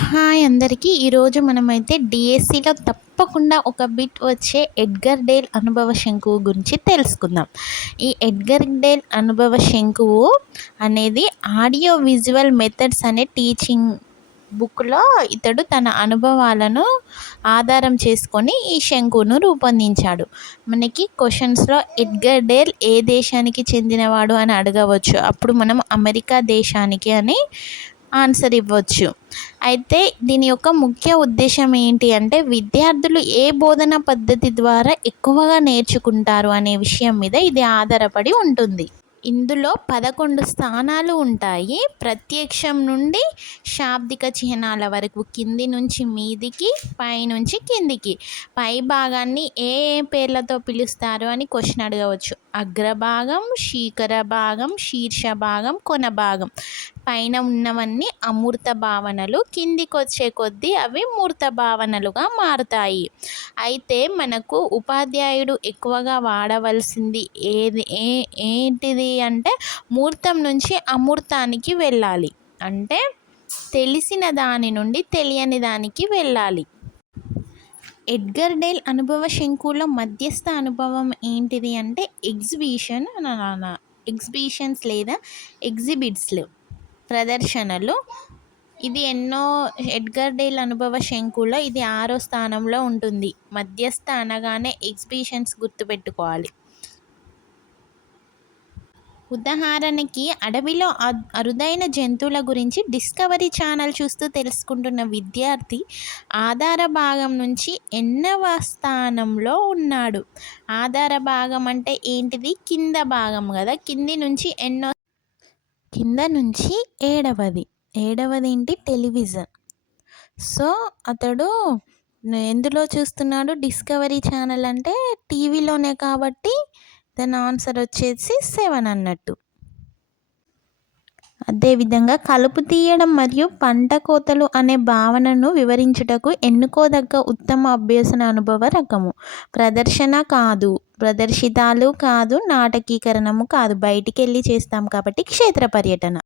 Hi అందరికీ. ఈరోజు మనమైతే డిఎస్సిలో తప్పకుండా ఒక బిట్ వచ్చే ఎడ్గర్ డేల్ అనుభవ శంకువు గురించి తెలుసుకుందాం. ఈ ఎడ్గర్ డేల్ అనుభవ శంకువు అనేది ఆడియో విజువల్ మెథడ్స్ అనే టీచింగ్ బుక్లో ఇతడు తన అనుభవాలను ఆధారం చేసుకొని ఈ శంకువును రూపొందించాడు. మనకి క్వశ్చన్స్లో ఎడ్గర్ డేల్ ఏ దేశానికి చెందినవాడు అని అడగవచ్చు. అప్పుడు మనం అమెరికా దేశానికి అని ఆన్సర్ ఇవ్వచ్చు. అయితే దీని యొక్క ముఖ్య ఉద్దేశం ఏంటి అంటే విద్యార్థులు ఏ బోధన పద్ధతి ద్వారా ఎక్కువగా నేర్చుకుంటారు అనే విషయం మీద ఇది ఆధారపడి ఉంటుంది. ఇందులో 11 స్థానాలు ఉంటాయి. ప్రత్యక్షం నుండి శాబ్దిక చిహ్నాల వరకు కింది నుంచి మీదికి, పైనుంచి కిందికి. పై భాగాన్ని ఏ పేర్లతో పిలుస్తారు అని క్వశ్చన్ అడగవచ్చు. అగ్రభాగం, శీకర భాగం, శీర్ష భాగం, కొన భాగం. పైన ఉన్నవన్నీ అమూర్త భావనలు, కిందికి వచ్చే కొద్దీ అవి మూర్త భావనలుగా మారుతాయి. అయితే మనకు ఉపాధ్యాయుడు ఎక్కువగా వాడవలసింది ఏంటిది అంటే మూర్తం నుంచి అమూర్తానికి వెళ్ళాలి. అంటే తెలిసిన దాని నుండి తెలియని దానికి వెళ్ళాలి. ఎడ్గర్ డేల్ అనుభవ శంకువులో మధ్యస్థ అనుభవం ఏంటిది అంటే ఎగ్జిబిషన్స్ లేదా ఎగ్జిబిట్స్లు, ప్రదర్శనలు. ఇది ఎడ్గర్ డేల్ అనుభవ శంకువులో ఇది 6వ స్థానంలో ఉంటుంది. మధ్యస్థ అనగానే ఎగ్జిబిషన్స్ గుర్తుపెట్టుకోవాలి. ఉదాహరణకి అడవిలో అరుదైన జంతువుల గురించి డిస్కవరీ ఛానల్ చూస్తూ తెలుసుకుంటున్న విద్యార్థి ఆధార భాగం నుంచి 8వ స్థానంలో ఉన్నాడు. ఆధార భాగం అంటే ఏంటిది? కింద భాగం కదా. కింద నుంచి 7వది. 7వది ఏంటి? టెలివిజన్. సో అతడు ఎందులో చూస్తున్నాడు? డిస్కవరీ ఛానల్ అంటే టీవీలోనే కాబట్టి దాని ఆన్సర్ వచ్చేసి 7 అన్నట్టు. అదేవిధంగా కలుపు తీయడం మరియు పంట కోతలు అనే భావనను వివరించుటకు ఎన్నుకోదగ్గ ఉత్తమ అభ్యసన అనుభవ రకము. ప్రదర్శన కాదు, ప్రదర్శితాలు కాదు, నాటకీకరణము కాదు. బయటికి వెళ్ళి చేస్తాం కాబట్టి క్షేత్ర పర్యటన.